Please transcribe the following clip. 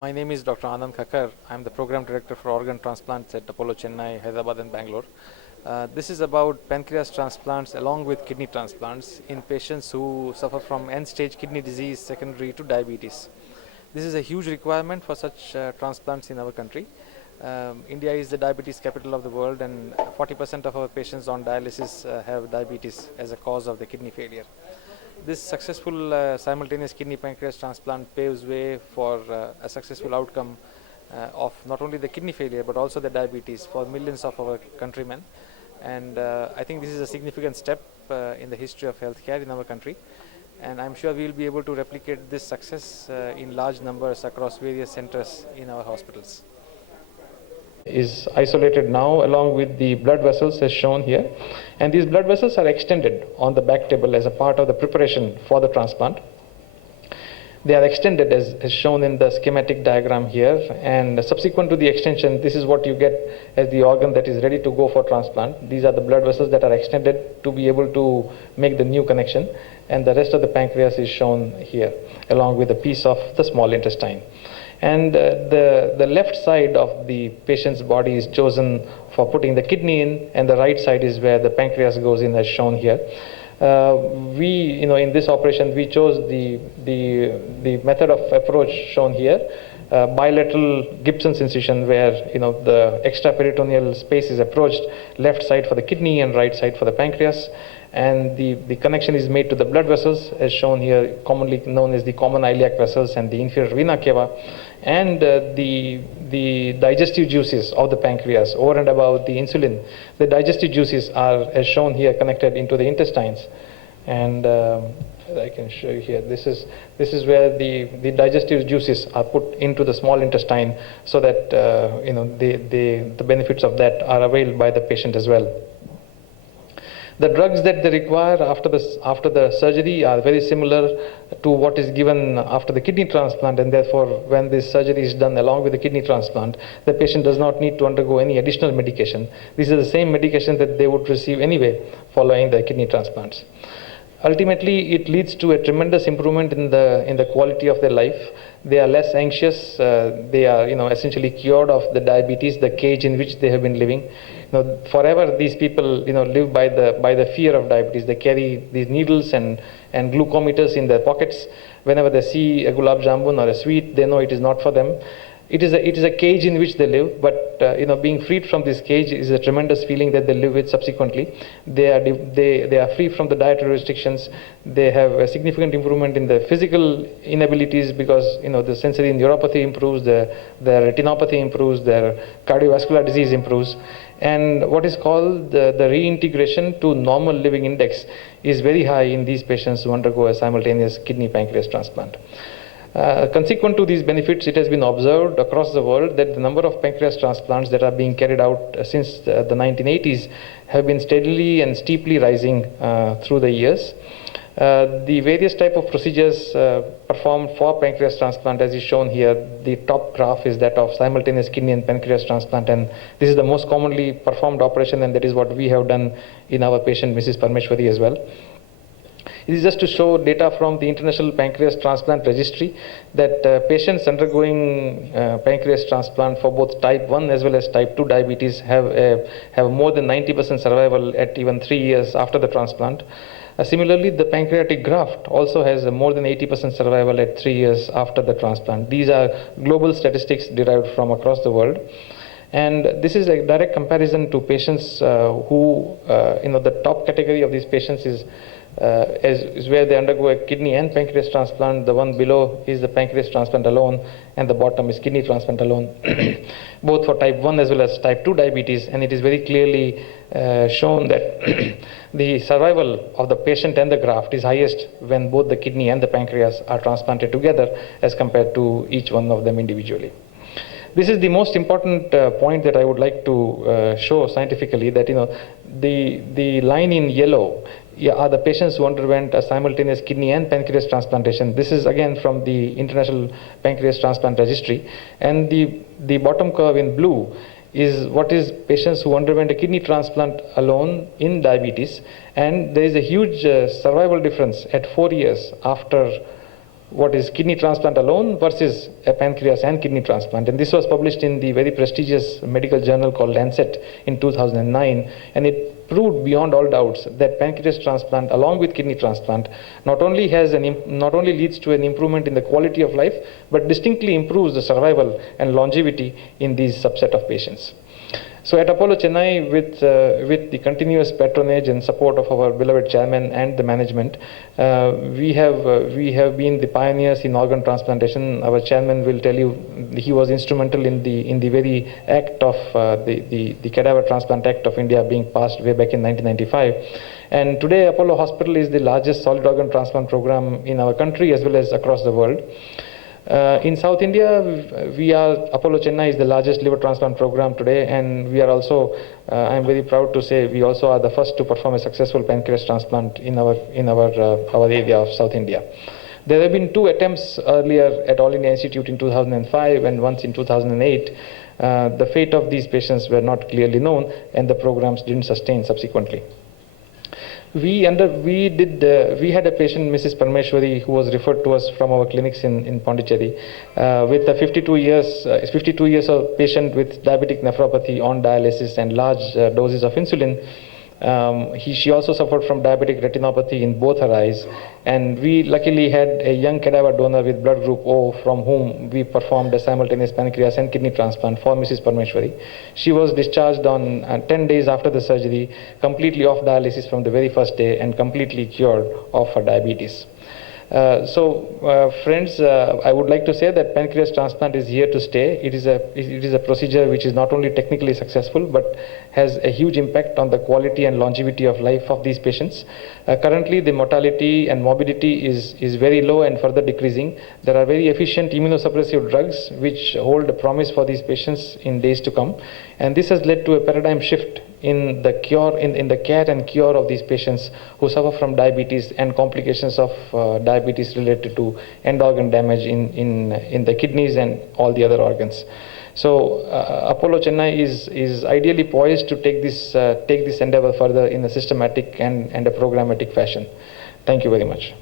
My name is Dr. Anand Khakhar. I'm the Program Director for Organ Transplants at Apollo Chennai, Hyderabad and Bangalore. This is about pancreas transplants along with kidney transplants in patients who suffer from end-stage kidney disease secondary to diabetes. This is a huge requirement for such transplants in our country. India is the diabetes capital of the world, and 40% of our patients on dialysis have diabetes as a cause of the kidney failure. This successful simultaneous kidney pancreas transplant paves way for a successful outcome of not only the kidney failure but also the diabetes for millions of our countrymen. And I think this is a significant step in the history of healthcare in our country. And I'm sure we'll be able to replicate this success in large numbers across various centers in our hospitals. Is isolated now along with the blood vessels as shown here, and these blood vessels are extended on the back table as a part of the preparation for the transplant. They are extended as shown in the schematic diagram here, and subsequent to the extension, this is what you get as the organ that is ready to go for transplant. These are the blood vessels that are extended to be able to make the new connection, and the rest of the pancreas is shown here along with a piece of the small intestine. And the left side of the patient's body is chosen for putting the kidney in, and the right side is where the pancreas goes in as shown here. In this operation, we chose the method of approach shown here, bilateral Gibson's incision, where the extraperitoneal space is approached, left side for the kidney and right side for the pancreas, and the connection is made to the blood vessels as shown here, commonly known as the common iliac vessels and the inferior vena cava, and the digestive juices of the pancreas over and above the insulin. The digestive juices are as shown here connected into the intestines, and I can show you here. This is where the digestive juices are put into the small intestine, so that the benefits of that are availed by the patient as well. The drugs that they require after the surgery are very similar to what is given after the kidney transplant, and therefore when this surgery is done along with the kidney transplant, the patient does not need to undergo any additional medication. These are the same medication that they would receive anyway following the kidney transplants. Ultimately, it leads to a tremendous improvement in the quality of their life. They are less anxious. They are essentially cured of the diabetes, the cage in which they have been living. Forever these people live by the fear of diabetes. They carry these needles and glucometers in their pockets. Whenever they see a gulab jamun or a sweet, they know it is not for them. It is a cage in which they live, but being freed from this cage is a tremendous feeling that they live with subsequently. They are free from the dietary restrictions. They have a significant improvement in the physical inabilities, because the sensory neuropathy improves, their retinopathy improves, their cardiovascular disease improves, and what is called the reintegration to normal living index is very high in these patients who undergo a simultaneous kidney pancreas transplant. Consequent to these benefits, it has been observed across the world that the number of pancreas transplants that are being carried out since the 1980s have been steadily and steeply rising through the years. The various type of procedures performed for pancreas transplant, as is shown here, the top graph is that of simultaneous kidney and pancreas transplant, and this is the most commonly performed operation, and that is what we have done in our patient Mrs. Parmeshwari as well. It is just to show data from the International Pancreas Transplant Registry that patients undergoing pancreas transplant for both type 1 as well as type 2 diabetes have more than 90% survival at even 3 years after the transplant. Similarly, the pancreatic graft also has more than 80% survival at 3 years after the transplant. These are global statistics derived from across the world. And this is a direct comparison to patients who, the top category of these patients is where they undergo a kidney and pancreas transplant. The one below is the pancreas transplant alone, and the bottom is kidney transplant alone, both for type 1 as well as type 2 diabetes. And it is very clearly shown that the survival of the patient and the graft is highest when both the kidney and the pancreas are transplanted together as compared to each one of them individually. This is the most important point that I would like to show scientifically, that the line in yellow are the patients who underwent a simultaneous kidney and pancreas transplantation. This is again from the International Pancreas Transplant Registry, and the bottom curve in blue is what is patients who underwent a kidney transplant alone in diabetes, and there is a huge survival difference at 4 years after what is kidney transplant alone versus a pancreas and kidney transplant. And this was published in the very prestigious medical journal called Lancet in 2009, and it proved beyond all doubts that pancreas transplant along with kidney transplant not only leads to an improvement in the quality of life, but distinctly improves the survival and longevity in these subset of patients. So at Apollo Chennai, with the continuous patronage and support of our beloved chairman and the management, we have been the pioneers in organ transplantation. Our chairman will tell you he was instrumental in the very act of the Cadaver Transplant Act of India being passed way back in 1995. And today Apollo Hospital is the largest solid organ transplant program in our country as well as across the world. In South India, Apollo Chennai is the largest liver transplant program today, and we are also, I'm very proud to say, we also are the first to perform a successful pancreas transplant in our area of South India. There have been 2 attempts earlier at All India Institute in 2005 and once in 2008. The fate of these patients were not clearly known, and the programs didn't sustain subsequently. We had a patient, Mrs. Parmeshwari, who was referred to us from our clinics in Pondicherry, with a 52 years old patient with diabetic nephropathy on dialysis and large doses of insulin. She also suffered from diabetic retinopathy in both her eyes, and we luckily had a young cadaver donor with blood group O from whom we performed a simultaneous pancreas and kidney transplant for Mrs. Parmeshwari. She was discharged on 10 days after the surgery, completely off dialysis from the very first day and completely cured of her diabetes. Friends, I would like to say that pancreas transplant is here to stay. It is a procedure which is not only technically successful but has a huge impact on the quality and longevity of life of these patients. Currently, the mortality and morbidity is very low and further decreasing. There are very efficient immunosuppressive drugs which hold a promise for these patients in days to come, and this has led to a paradigm shift in the care and cure of these patients who suffer from diabetes and complications of diabetes related to end organ damage in the kidneys and all the other organs. So Apollo Chennai is ideally poised to take this endeavor further in a systematic and a programmatic fashion. Thank you very much.